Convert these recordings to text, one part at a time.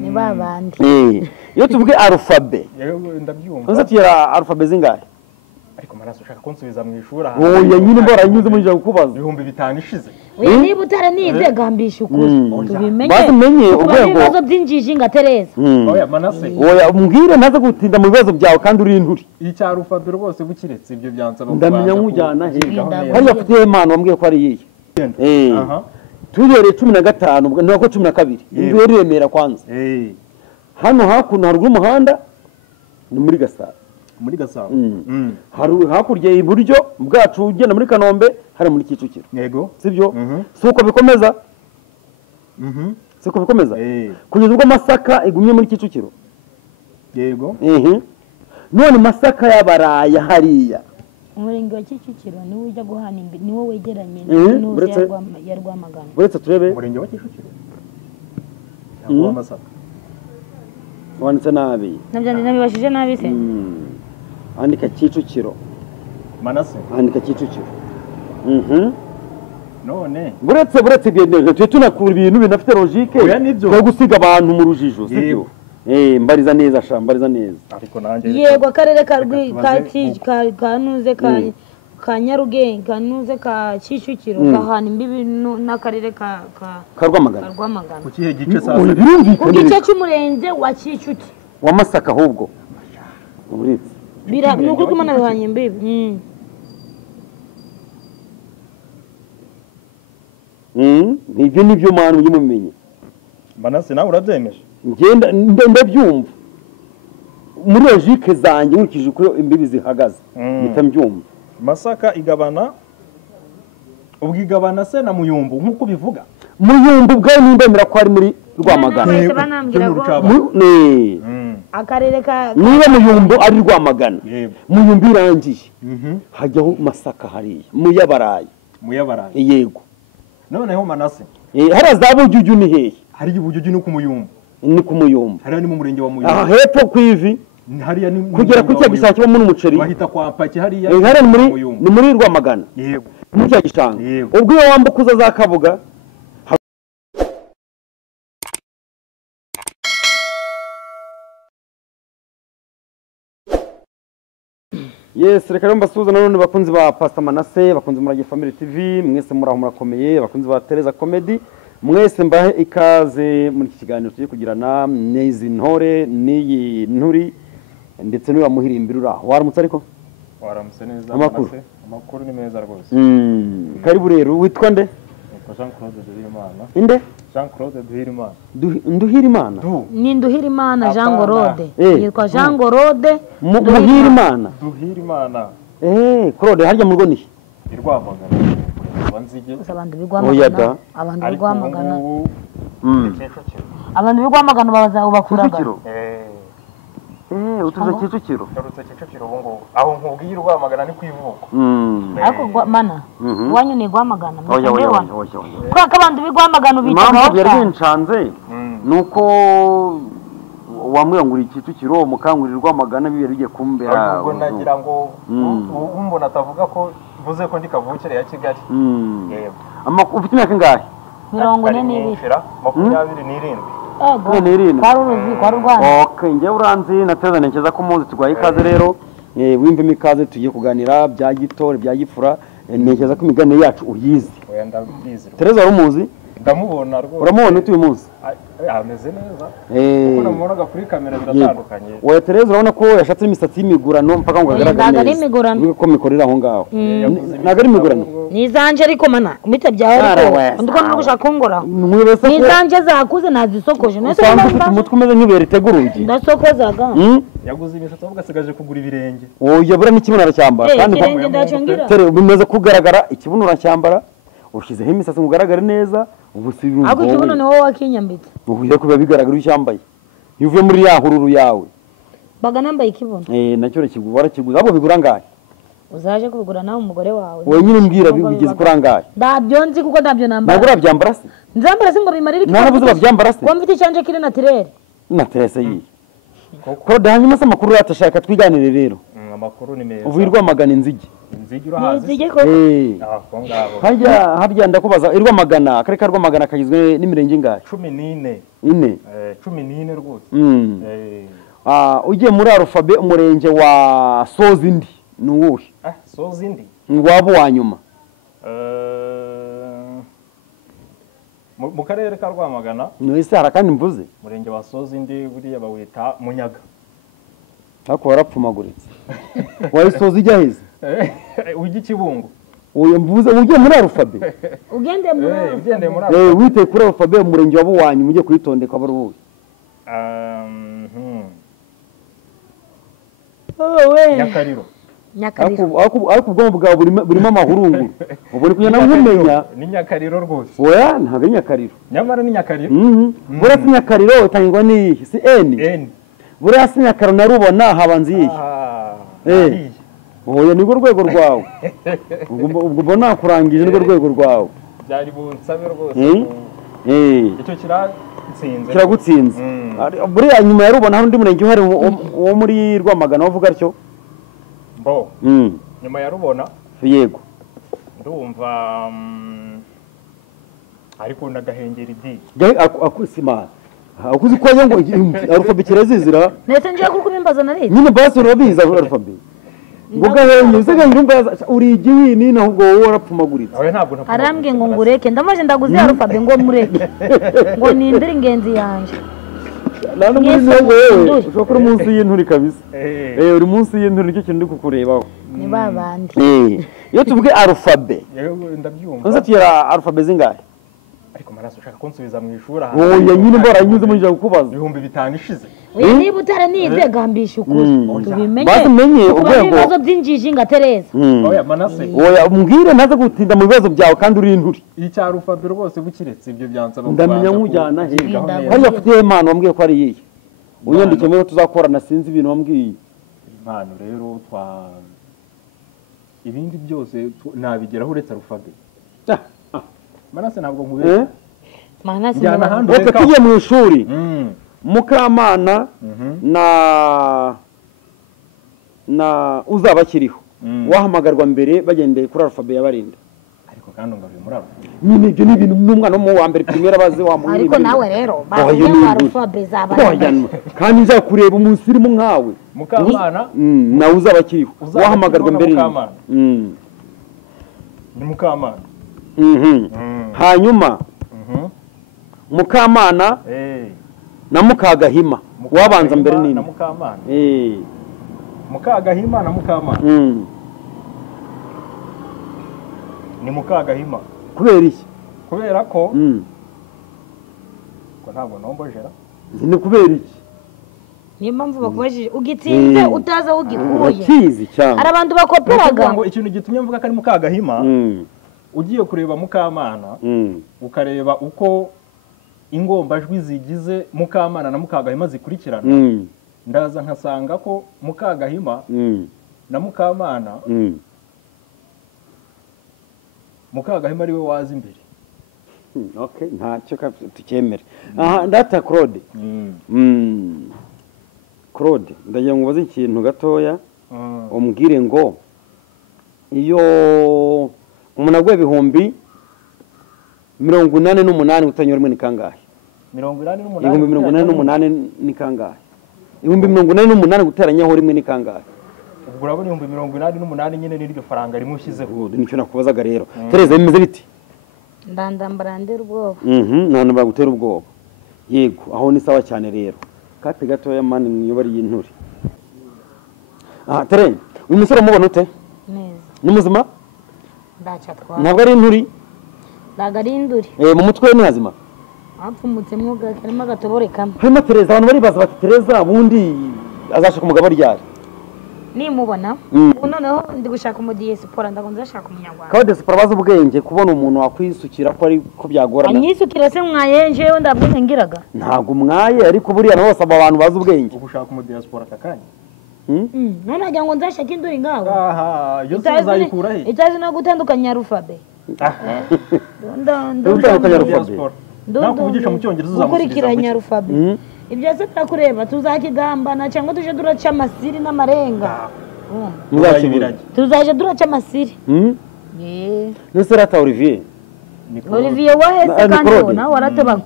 ni babandi iyo tuvuge alphabet ndabyumva uza tira alphabet zingahe ariko maraso ushaka kunsubiza mu ishuri aha oya nyine mbora nyuze muri je kubaza 5,000 ishize we niba utaranize gambisha ukuri tubimenye basumenye urwego ibibazo byinjiji nga Tereza oya manase oya umbwire naze gutinda mu bibazo byawe kandi uri inturi icya alphabet rwose bukiretse ibyo byansaba ndamenya nkujyana he hari yafite imana wambwiye ko ari yiye aha tubereye 15 nako 12 indwe remera kwanza hano hakuno hari umuhanda ni muri Gasabo hari hakurya iburyo bwacu ugenda muri Kanombe hari muri Kicukiro yego sibyo suko bikomeza suko bikomeza kugeza ubwo Masaka igumye muri Kicukiro yego none Masaka yabaraya hariya umurenge wa Kicukiro niwe ujya guhana imbi niwe wegeranye n'uzi ya Rwamagana buretse turebe umurenge wa Kicukiro cyangwa Masaka wanditse nabi nabibashije nabi se andika Kicukiro manase andika Kicukiro none buretse byendeje twe tunakura ibintu binafite logique yo gusiga abantu mu rujijo sibyo mbariza neza mbariza neza ariko nanjye yego akarere ka nuze ka Nyarugenge kanuze ka Kicukiro kahana imbibi n'akarere ka Rwamagana ku kihe gice sasa ku gice cy'umurenge wa Kicukiro wa Masaka ahubwo buretse nuko kumana bihanye imbibi nibyo nibyo manu mumenye manase nawe urabyemeje ngenda ndabyumva muri logique zanjye nkurikije uko imbibi zihagaze nitambyumva Masaka igabana ubwigabana se na Muyumbu nkuko bivuga Muyumbu bwa nimbemera ko ari muri Rwamagana akarere ka niba Muyumbu ari Rwamagana Muyumbu irangiye hajyaho Masaka hariya muyabaraye yego noneho manase harazabu juju ni hehe hari ibujuju no kumuyumbu ni kumuyumbu hari ni mu murenge wa Muyumbu aha hepfo kwivi hariya ni kugera ku cyagishaka cyo muri umuceri bahita kwa paki hariya ni muri Rwamagana yego mu cyagishanga ubwo iyo wambukuza za Kabuga Yes, reka rero mbasuza nanone bakunzi ba Pastor Manase, bakunzi murage Family TV, mwese muraho murakomeye, bakunzi ba Tereza Comedy, mwese mbahe ikaze muri iki kiganiro tugiye kugirana nezi ntore niyi nturi ndetse n'uwa muhirimbira uraho. Waramutse ariko? Waramutse neza amakuru ni meza rwose. Karibu rero witwa nde? Jean Claude Duhirimana. Inde? Jean Claude Duhirimana. Nduhirimana? Ni Nduhirimana Jean Gorode. Yitwa Jean Gorode Muhirimana. Duhirimana. Claude harya mu rugo ni? Irwamagana. Banzige. Abantu bigwamagana. Abantu bigwamagana. Abantu bigwamagana babaza ubakuraga. Utuze Kicukiro. Yarutse Kicukiro ngo aho nkubwiye Rwamagana ni kwivuko. Ariko mana wanyu ni Rwamagana. Oya. Kwa abantu bigwamagana ubitaho. Impamvu yari nshanze nuko wamwangura Kicukiro mukangurira Rwamagana bibe bigiye kumbera. Ubwo nagira ngo umbona atavuga ko vuze ko ndikavukire ya Kigali. Yego. Ufite imyaka ingahe? 42. 27. Kwa Rwanda. Okay, nje uranzi nateza nekeza ko muzi tugwaye ikaze rero. Wimve mikaze tugiye kuganira bya gitore bya gifura nekeza ko imigane yacu uyizi. Oya ndabizi. Tereza warumuzi? Ndamubona rwose. Uramubona utuye munsi? Ameze neza. Kuko namubonaga kuri kamera biratandukanye. Oya Tereza urabona ko yashatse imisatsi y'imigurano mpaka ngo agaragara neza. Ko mikorera aho ngaho. Nagari imigurano. Nizanje ariko mana umite byawe ariko ndiko nugushaka kungora. Nizanje zakuze nazisokoje. Nese umutwe umeze nk'ibere tegurugi. Ndasokozaga. Yaguze imisatsi avuga asigaje kugura ibirenge. Oya bura n'ikibunura cyambara kandi tere bimeze kugaragara ikibunura cyambara. Ushizeho imisatsi mugaragara neza ubusibirungo. Ako kibuno ni wowe wakinyambitse. Ubuye kuba bigaragara ucyambaye. Yuvuye muri ya hururu yawe. Baga nambaye ikibuno. Nacyo rekigubara kiguza abo bigura ngahe? Uzaje kubigura nawe umugore wawe. Wowe nyine mbwira bigeze kurangaye. Ndabyo nzi kuko ndabyo nambara. Nagura byambara se? Nzambara se ngo bimarire iki? Narabuze babyambara se? Ko mfite cyanje kiri naturel. Naturel se yi. Ko danyuma se makuru yatashaka twiganire rero. Amakuru ni meza. Uvuye Rwamagana inzige. Inzige urahazi. Inzige ko. Harya ndakubaza Rwamagana akareka Rwamagana kagizwe n'imirenge ingahe? 14. 4. 14 rwose. Ugiye muri arufabe umurenge wa Sozindi ni uwuhe? Sozindi waba wa nyuma mu karere ka Rwamagana. Nise hari kandi mvuze umurenge wa Sozindi buriya bawita Munyaga. Hako warapfumaguritse wayisoza ijya heze ujya Kibungo. Oya mvuze ugiye muri arufabe ugende muri wite kuri arufabe umurenge wa Buwanyu mujye kwitondeka baruhuye. Nyakariro. Ariko ubwonko bwawe burimo amahurunguru ubone kunya namumenya ni Nyakariro rwose. Oya ntabwo Nyakariro nyamara ni Nyakariro. Bura si Nyakariro utangwa ni si N. Bura si Nyakariro narubona habanzi yihe. Oya nibwo rwego rwawe ubwo bona kurangije nibwo rwego rwawe. Byari bunsabe rwose. Icyo kiragutsinze. Buriya nyuma yarubona hari undi murenge uhari wo muri Rwamagana wavuga atyo. Nyuma yarubona yego ndumva ariko nagahengera idi akusima akuzi ko ngo arufabe kirazizira nese ngiye kukumimbaza na leta nyine basi urabiza arufabe ngo gahenge usega ngimbaza uri igiwini naho ngo warapfumaguritse arambwe ngo ngureke ndamaje ndaguze arufabe ngo mureke ngo nindire ingenzi yanje nano muri wewe ushobora munsi y'inturi kabisa uri munsi y'inturi nicyo kintu ndi kukurebaho ni babandi iyo tuvuge arufabe ndabyumva uzatira arufabe zingahe ariko maraso ushaka kunsubiza mu ishuri aha oya nyine mbaranyuze muri jago kubaza 5,000 ishize oya niba utaranize gambisha ukuri tubimenye bamenye urwego ibibazo byinjiji ngatereza oya manase oya umbwire ntaze gutinda mu bibazo byawe kandi uri inturi icya arufabe rwose bukiretse ibyo byansaba ndamenya nkujyana he hari afite impano wambwiye ko ari yiye uyandike mbere tuzakorana sinzi ibintu wambwiye impano rero ibindi byose nabigeraho uretse arufabe manase ntabwo nkubere manase reka tujye mu ishuri Mukamana na uzaba akiriho wahamagarwa mbere bagendeye kuri arufabe yabarinda ariko kandi ngaruye muri arufabe nyine ibyo ni ibintu n'umwana wo mu wa mbere primaire abaze wa muri ariko nawe rero bavuye mu arufabe zabarinda kandi nza kureba umusirimu nkawe Mukamana nawe uzaba akiriho wahamagarwa mbere ni Mukamana hanyuma Mukamana na Mukagahima wabanza mbere nini na Mukamana Mukagahima na Mukamana ni Mukagahima kubera iki kubera ko ntabwo nombojera ni kubera iki niyo mpamvu bakubajije ugitsinze utaza ugikuye kizi cyane hari abantu bakoperaga ngo ikintu gitumye mvuga ko ari Mukagahima ugiye kureba Mukamana ukareba uko ingombajwi zigize Mukamana na Mukagahima zikurikirana ndaza nkasanga ko Mukagahima na Mukamana Mukagahima ari we wazi imbere okay ntacyo tukemere aha ndata Claude Claude ndagira ngo ubaze ikintu gatoya umbwire ngo iyo umuntu agwe 188 gutanyura rimwe ni kangahe 188 ni kangahe 188 guteranyaho rimwe ni kangahe ubwo urabona 188 nyine n'iryo faranga rimushizeho nicyo nakubazaga rero Tereza bimeze biti ndandambarandera ubwoba none bagutera ubwoba yego aho ni sawa cyane rero kate gatoya mani mwiyobari y'inturi Tereza uyu musore mubona ute neza ni muzima ndacatwa ntabwo ari inturi ntabwo ari induri mu mutwe ni hazima apfumutse mwuga karimo agatobore kamwe harimo Tereza abantu baribaza bati Tereza bundi azashaka umugabo ryari nimubona noneho ndi gushaka umudiyesipora ndagonze ashaka umunyarwanda kawa desipora baza ubwenge kubona umuntu wakwisukira ko ari ko byagorana anyisukira se mwayenje yo ndabwenge ngiraga ntabwo mwaye ariko buriya na bose aba bantu baza ubwenge ugushaka umudiyesipora kakanya none agira ngo nzashake induri ngaho yo uzayikura he itazi no gutandukanya arufabe gutandukanya arufabe nakuvugisha mu cyongereza uzamusubiza gukurikiranya arufabe ibyo se turakureba tuzakigambana cyangwa tuje duraca amasiri n'amarenga muzakibirage tuzaje duraca amasiri Nese rata Olivier Olivier wahese kandi nawe waratabaga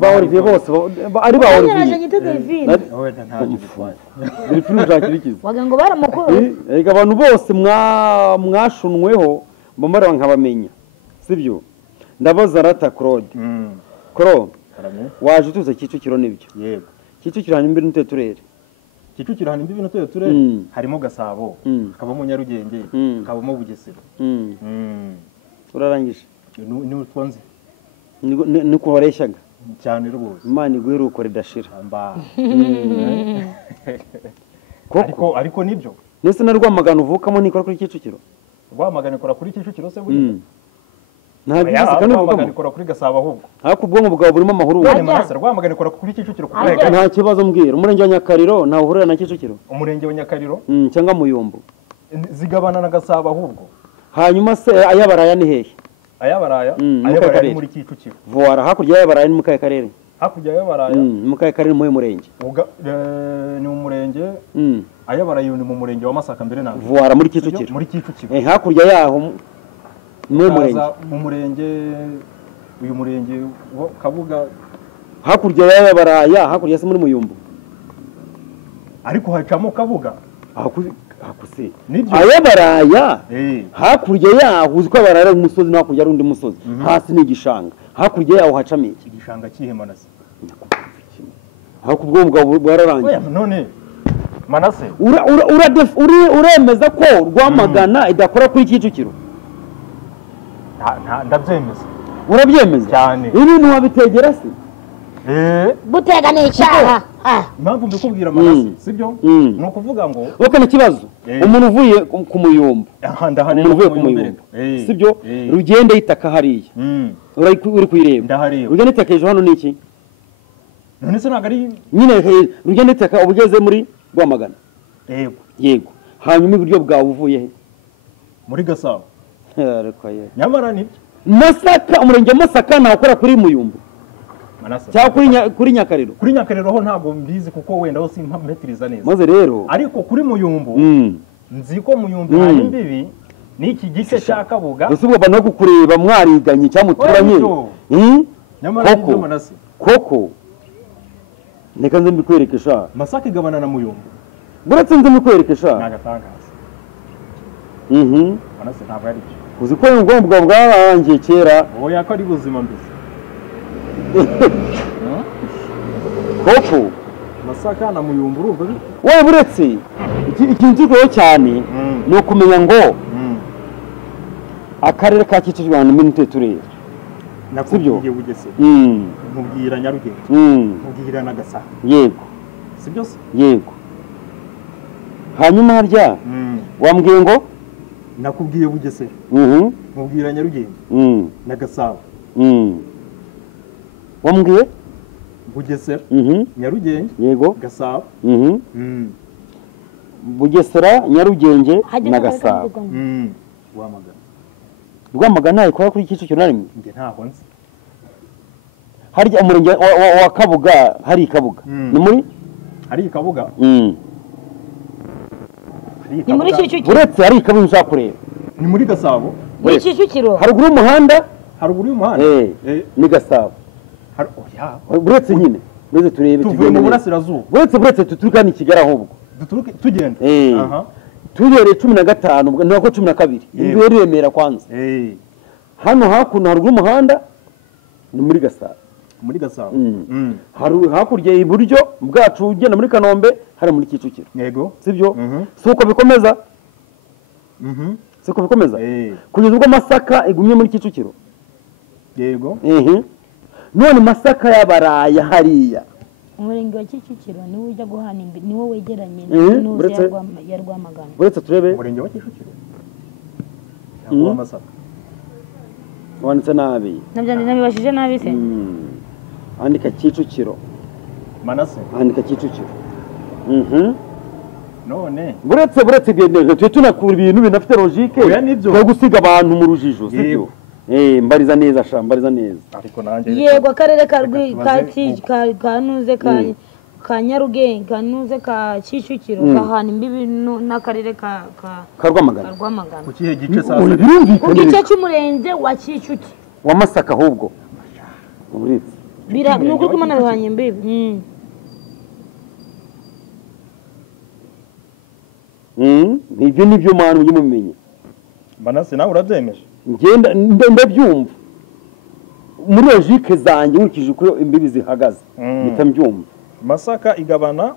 ba Olivier bose ari ba Olivier wagira ngo baramukuru ega abantu bose mwashunweho mbamara nkabamenya sibyo ndabaza rata Claude Claude waje tuze Kicukiro nibyo yego Kicukiro hano imbere n'ute turere Kicukiro hano imbere n'ute turere harimo Gasabo kabamo Nyarugenge kabamo Bugesera urarangije ni utwanze ni ko wareshyaga cyane rwose Imana iguhere uko ridashira ariko nibyo nese na Rwamagana uvukamo nikora kuri Kicukiro Rwamagana ikora kuri Kicukiro se buri nta byose kandi Rwamagana ikora kuri Gasabo ahubwo ariko ubwonko bwawe burimo amahuru Rwamagana ikora kuri Kicukiro nta kibazo mbwira umurenge wa Nyakariro ntawe uhurira na Kicukiro umurenge wa Nyakariro cyangwa Muyumbu zigabana na Gasabo ahubwo hanyuma se ayabaraya ni hehe ayabaraya ni muri Kicukiro voara hakurya ayabaraya ni mu kahe karere hakurya ayabaraya mu kahe karere mu murenge ni umurenge ayabaraya ni mu murenge wa Masaka mbere na voara muri Kicukiro hakurya yaho mu murenge uyu murenge wo Kabuga hakurya y'ayabaraya hakurya se muri Muyumbu ariko hacamo Kabuga akuse ayabaraya hakurya yaho uziko abarara umusozi nakurya rundi musozi hasi ni igishanga hakurya yaho hacamo iki igishanga kihemanase hakubwo mugabo bwararangiye none Manase uremeza ko Rwamagana idakora kuri Kicukiro ndabyemeza urabyemeza cyane ibintu wabitegera se gutega ni icyaha impamvu mbikubwira Manase sibyo ni ukuvuga ngo wakana kibazo umuntu uvuye ku Muyumbu umuntu uvuye ku Muyumbu sibyo rugende itaka hariya uri kuyireba rugende itaka ejo hano niki none se nagari nyine rugende itaka ubugeze muri Rwamagana yego hanyuma iburyo bwawe uvuye he muri Gasabo ariko ye nyamara nibyo Masaka umurenge Masaka ntakora kuri Muyumbu cyangwa kuri Nyakariro kuri Nyakariro ho ntabwo mbizi kuko wenda ho simpametiriza neza maze rero ariko kuri Muyumbu nzi ko Muyumbu hari imbibi n'iki gice cya Kabuga usubwo bano kukureba mwariganye cyamuturanye nyamara nibyo Manase koko ndeka nze mbikwerekesha Masaka igabana na Muyumbu buretse nze mbikwerekesha nagatangaza Manase ntabwo ari cyo uzi ko ngombwa bwarangiye kera oya ko ari buzima mbese koko Masaka na Muyumbu urumva wowe buretse ikintu kigoye cyane ni ukumenya ngo akarere ka Kicukiro hano imbere turere nakubwiye Bugesera nkubwira Nyarugenge nkubwira na Gasabo yego sibyo se yego hanyuma harya wambwiye ngo nakubwiye Bugesera nkubwira Nyarugenge na Gasabo wambwiye Bugesera Nyarugenge yego Gasabo Bugesera Nyarugenge na Gasabo Rwamagana ikora kuri Kicukiro na rimwe nge ntaho nzi harya umurenge wa Kabuga hari Kabuga ni muri hari Kabuga ni muri Kicukiro buretse hari Kabuga nshaka kureba ni muri Gasabo muri Kicukiro haruguru y'umuhanda ni Gasabo buretse nyine buretse turebe tuvuye mu burasirazuba buretse tuturuka ni Kigali ahubwo tugenda tubereye 15 nako 12 inzu Remera kwanza hano hakuno haruguru y'umuhanda ni muri Gasabo hakurya iburyo bwacu ugenda muri Kanombe hari muri Kicukiro yego sibyo suko bikomeza siko bikomeza kugeza ubwo Masaka igumye muri Kicukiro yego none Masaka yabaraya hariya umurenge wa Kicukiro niwe ujya guhana imbere niwe wegeranye n'uzi ya Rwamagana buretse turebe umurenge wa Kicukiro cyangwa Masaka wanditse nabi nabibashije nabi se andika Kicukiro Manase andika Kicukiro none buretse twe tunakura ibintu binafite logique yo gusiga abantu mu rujijo sibyo mbariza neza mbariza neza ariko nanjye yego akarere ka nuze ka Nyarugenge kanuze ka Kicukiro gahana imbibi n'akarere ka Rwamagana ku kihe gice sasa ku gice cy'umurenge wa Kicukiro wa Masaka ahubwo nuko kumana bihanye imbibi ibyo nibyo mwana ujye mumenye Manase nawe urabyemeje ngenda ndabyumva muri logique zanjye nkurikije uko imbibi zihagaze mpita mbyumva Masaka igabana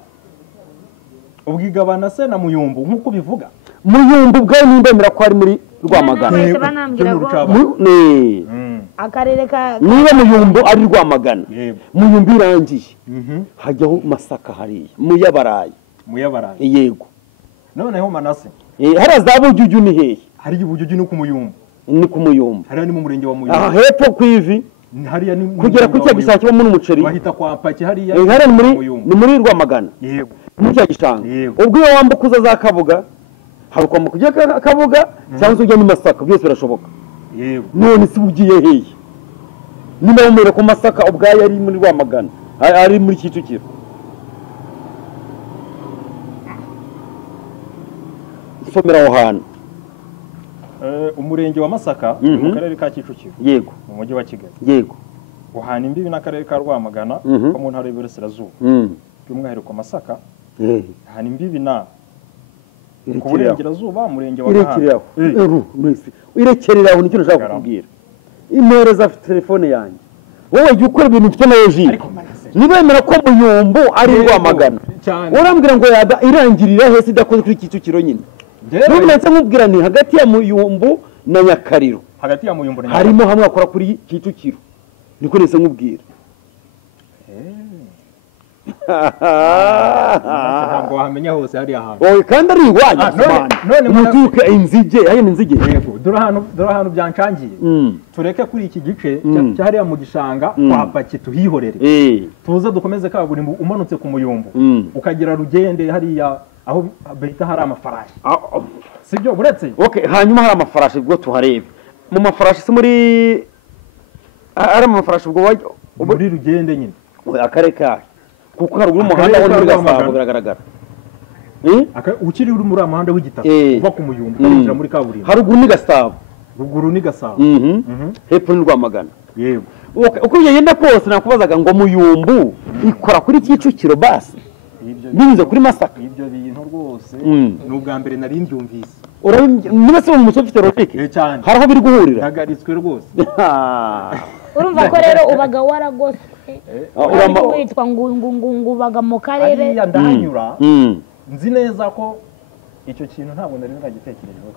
ubwigabana se na Muyumbu nkuko bivuga Muyumbu bwawe nindemera ko ari muri Rwamagana akarere ka niba Muyumbu ari Rwamagana Muyumbu irangiye hajyaho Masaka hariya Muyabaraye yego noneho Manase haraza Bujuju ni hehe hari Bujuju no ku Muyumbu ni ku Muyumbu hari ni mu murenge wa Muyumbu hepfo kwivi hariya ni kugera ku cyo gishakimo mu umuceri bahita kwa paki hariya ni muri Rwamagana yego mu cyo gishanga ubwo iyo wambukuza za Kabuga hari kwa mukujya Kabuga cyangwa ujya ni Masaka byose birashoboka yego none si ugiye hehe niba umere ku Masaka ubwaye ari muri Rwamagana ari muri Kicukiro somera aho hantu umurenge wa Masaka mu karere ka Kicukiro yego mu mujyi wa Kigali yego uhana imbibi n'akarere ka Rwamagana ko mu ntara y'Iburasirazuba by'umwihariko Masaka hana imbibi na ku burengerazuba umurenge wa Gahanga irekereraho nicyo nashaka kukubwira impereza telefone yanjye wowe jya ukora ibintu mfite na logique nibemera ko Muyumbu ari Rwamagana urambwira ngo yaba irangirira hese idakoze kuri Kicukiro nyine nubwo nkubwira ni hagati ya Muyumbu na Nyakariro hagati ya Muyumbu na harimo hamwe akora kuri Kicukiro niko nese nkubwira ntabwo wahamenya hose hari ahantu oye kandi ari iwanyu none mutuke inzige ayo inzige yego dore ahantu byancangiye tureke kuri iki gice cyahariya mu gishanga kwa paki tuhihorere tuza dukomeze kaburimbo umanutse ku Muyumbu ukagira Rugende hariya aho behita hari amafarashi sibyo buretse okay hanyuma hari amafarashi ubwo tuharebe mu mafarashi se muri ari amafarashi ubwo muri Rugende nyine akareka kuko hari umuhanda wo muri Gasabo biragaragara ukiri uri muri amahanda w'igitaka uva ku Muyumbu kwinjira muri kaburimbo haruguru ni Gasabo ruguru ni Gasabo hepfo ni Rwamagana yego uko yenda kose nakubazaga ngo Muyumbu ikora kuri Kicukiro basi binyuze kuri Masaka ibyo bintu rwose n'ubwa mbere nari mbyumvise niba se mu muco ufite logique cyane haraho biri guhurira hagaritswe rwose urumva ko rero ubaga waragose witwa ngo ubaga mu karere ndahanyura nzi neza ko icyo kintu ntabwo nari nagitekerejeho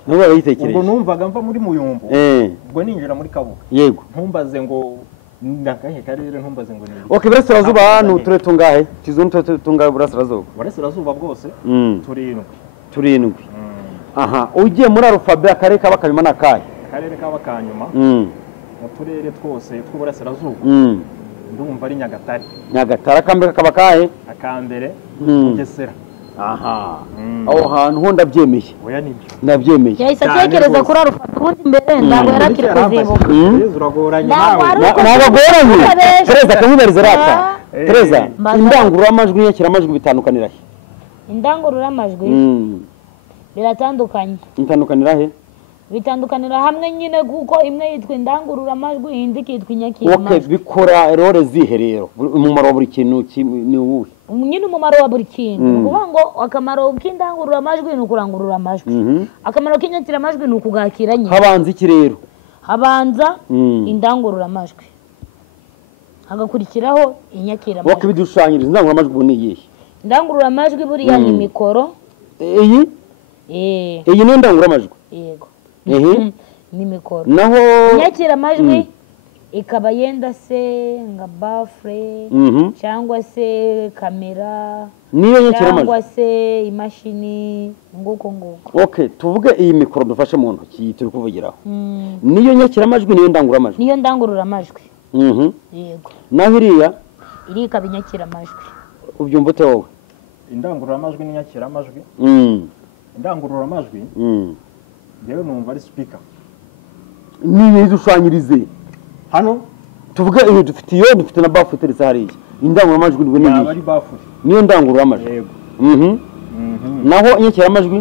ubwo numvaga mva muri Muyumbu ubwo ninjira muri Kabuga yego ntumbaze ngo ndakahe karere ntumbaze ngo ni okay Burasirazuba hano ture tungahe kizuntu tungahe Burasirazuba bwose turindwi aha ugiye muri alphabet akarere kaba kanyuma nakahe akarere kaba kanyuma mu turere twose tw'Uburasirazuba ndumva ari Nyagatare akambere kaba kahe akambere Bugesera aha aho hantu ho ndabyemeye oya nibyo ndabyemeye yahise atekereza kuri alphabet ubundi mbere ntabwo yarakiri kuzibuka uragoranye nawe nabagoranye Tereza kamubariza rata Tereza indangururamajwi n'inyakiramajwi bitandukanira he indangururamajwi biratandukanye bitandukanira he bitandukanira hamwe nyine kuko imwe yitwa indangururamajwi indi ikitwa inyakiramajwi okay bikora role zihe rero umumaro wa buri kintu ni uwuhe nyine umumaro wa buri kintu kuvuga ngo akamaro k'indangururamajwi ni ukurangurura amajwi akamaro k'inyakiramajwi ni ukugakira nyine habanza iki rero habanza indangururamajwi hagakurikiraho inyakiramajwi okay bidushushanyiriza indangururamajwi ubu ni iyihe indangururamajwi buriya ni mikoro iyi ni indangururamajwi yego ni mikoro naho inyakiramajwi ikaba yenda se nka bafure cyangwa se kamera cyangwa se imashini nguko okay tuvuge iyi mikoro dufashe mu ntoki turi kuvugiraho niyo nyakiramajwi niyo ndangururamajwi niyo ndangururamajwi yego naho iriya ikaba inyakiramajwi ubyumva ute wowe indangururamajwi n'inyakiramajwi indangururamajwi yewe numva ari speaker ni idushushanyirize hano tuvuge dufite na bafure teretse hariya indangururamajwi ni yaba ari bafure niyo ndangururamajwi yego naho inyakiramajwi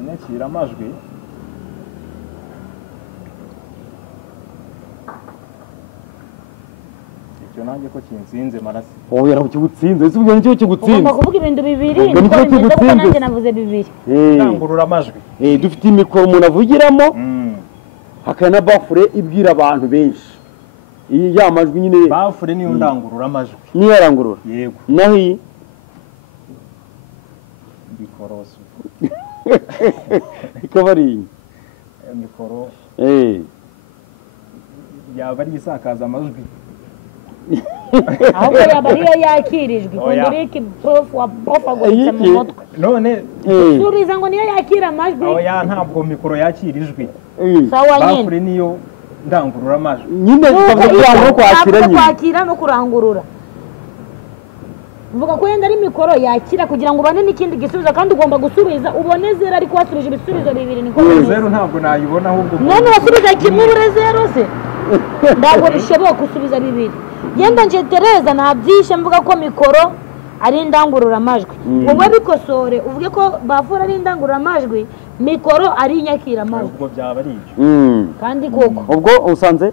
inyakiramajwi icyo nanjye ko kinsinze marasi oya ntabwo kigutsinze ese ubwo nicyo kigutsinze ugomba kuvuga ibintu bibiri niko bimeze kuko nanjye navuze bibiri indangururamajwi dufite imikoro umuntu avugiramo hakaba na bafure ibwira abantu benshi iyi ya majwi nyine bafure niyo ndangururamajwi niyo yarangurura yego naho iyi mikoroso ikaba ari iyi mikoro yaba ari isakaza amajwi ahubwo yaba ariyo yakirijwe kunduriki prof wa prof agutse mu mutwe none suriza ngo niyo yakira amajwi oya ntabwo mikoro yakirijwe sawa nyine bafure niyo ndangururamajwi nyine twavuga kwakira no kurangurura vuga ko yenda ari mikoro yakira kugira ngo ubane n'ikindi gisubizo kandi ugomba gusubiza ubone zero ariko wasubije ibisubizo bibiri niko zero ntabwo nayibona ahubwo none wasubiza kimwe ubure zero se ntabwo bishoboka gusubiza bibiri yenda nje Tereza nabyishe mvuga ko mikoro ari indangururamajwi wowe bikosore uvuge ko bafura ari indangururamajwi mikoro ari inyakiramajwi ubwo byaba ari ibyo kandi koko ubwo usanze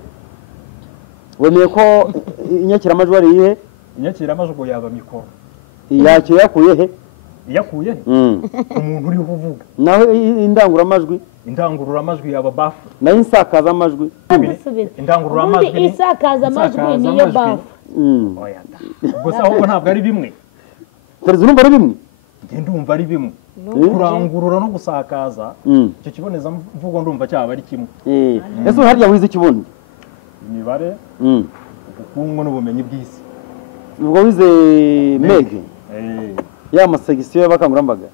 wemeye ko inyakiramajwi ari iyihe inyakiramajwi yaba mikoro yakira yakuye he yakuye he umuntu uriho uvuga naho indangururamajwi yaba bafure nayo insakazamajwi indangururamajwi insakazamajwi niyo bafure oya gusa ahubwo ntabwo ari bimwe Tereza urumva ari bimwe ndumva ari bimwe kurangurura no gusakaza icyo kiboneza mvugo ndumva cyaba ari kimwe ese harya wize ikibundi imibare ubukungu n'ubumenyi bw'isi ubwo wize mege ya masegisiyo y'abakangurambaga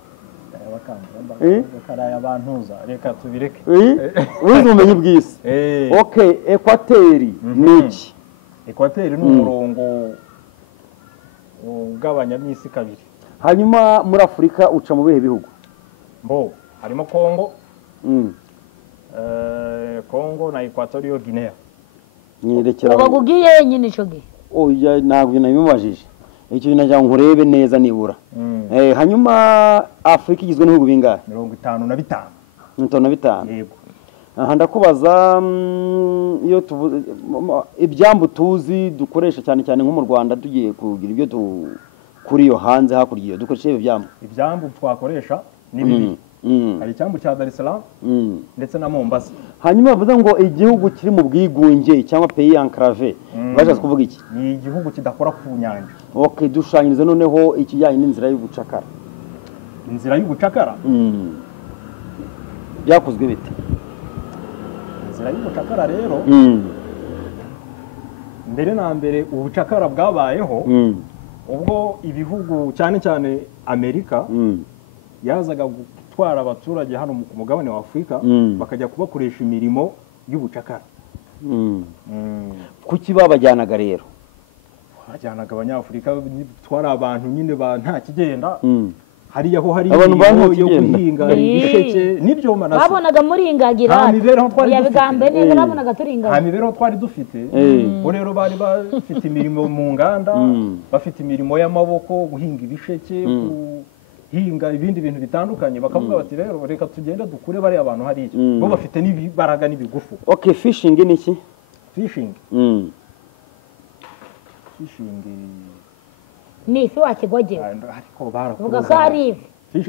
karaya abantuza reka tubireke wize ubumenyi bw'isi okay ekwateri ni iki ekwateri ni umurongo ugabanyamo isi kabiri hanyuma muri Afurika uca mu bihe bihugu harimo Kongo na Equatorial Guinea nyerekera uba ugiye nyine ico gihe oya ntabwo nabimubajije icyo binajya nkurebe neza nibura hanyuma Afurika igizwe n'ibihugu bingahe 55 55 yego aha ndakubaza iyo ibyambu tuzi dukoresha cyane cyane nko mu Rwanda tugiye kugira ibyo kuri yo hanze hakurya iyo dukoresha ibyambu twakoresha ni bibi hari icyambu cya Dar es Salaam ndetse na Mombasa hanyuma bavuze ngo igihugu kiri mu bwigunge cyangwa pays enclave bashatse kuvuga iki ni igihugu kidakora ku nyanja okay dushanyirize noneho ikijyanye n'inzira y'ubucakara byakozwe bite inzira y'ubucakara rero mbere na mbere ubucakara bwabayeho ubwo ibihugu cyane cyane Amerika yazaga gutwara abaturage hano ku mugabane wa Afurika bakajya kubakoresha imirimo y'ubucakara kuki babajyanaga rero bajyanaga abanyafurika twari abantu nyine nta kigenda hariya ho hari abantu yo guhinga ibisheke nibyo manase babonaga muri ingagira yabigambe neza babonaga turingagira mibereho twari dufite bo rero bari bafite imirimo mu nganda bafite imirimo y'amaboko guhinga ibisheke hinga ibindi bintu bitandukanye bakavuga bati rero reka tugende dukure bari abantu hari bo bafite n'ibaraga n'ibigufu okay fishing ni iki fishing ni ifi wakigogera ariko barakuza vuga ko ari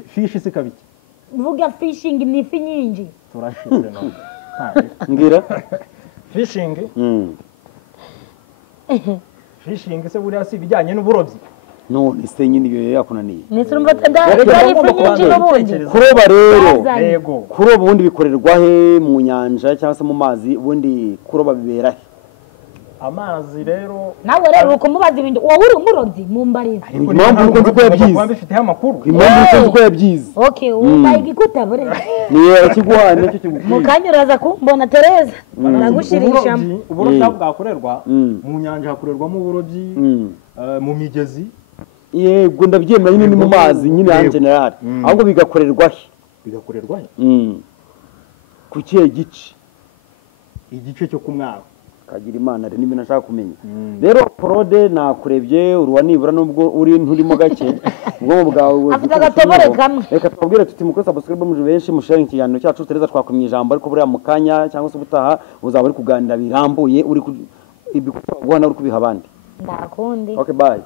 fish isi kabiki vuga fishing ni ifi nyinji turashize no ngira fishing se buriya si bijyanye n'uburobyi none se nyine iyo yakunaniye nisurumva tandari ifi nyinji n'ubundi kuroba rero yego kuroba ubundi bikorerwa he mu nyanja cyangwa se mu mazi ubundi kuroba bibera he amazi rero nawe rero ukumubaza ibintu wowe uri umurobyi mumbariza impamvu uko nzi ko yabyize bifite amakuru impamvu uko nzi ko yabyize okay umbaye igikuta bure niyo yakiguha nicyo kigufi mukanyuraza kumbona Tereza ndagushirisha uburobyi bwakorerwa mu nyanja hakorerwamo uburobyi mu migezi yego ndabyemera nyine ni mu mazi nyine en general ahubwo bigakorerwa he ku kihe gice igice cyo kumwaro kagira imana rero n'ibintu nashaka kumenya rero Claude nakurebye uruwa nibura nubwo uri nturimo gake ubwo bwawe afite agatobore kamwe reka twabwire tuti mukose subscribe mu benshi mushare ikiganiro cyacu Tereza twakumye ijambo ariko buriya mukanya cyangwa se ubutaha uzaba uri kuganira birambuye uri ibikuta uri kubiha abandi ndakundi okay bye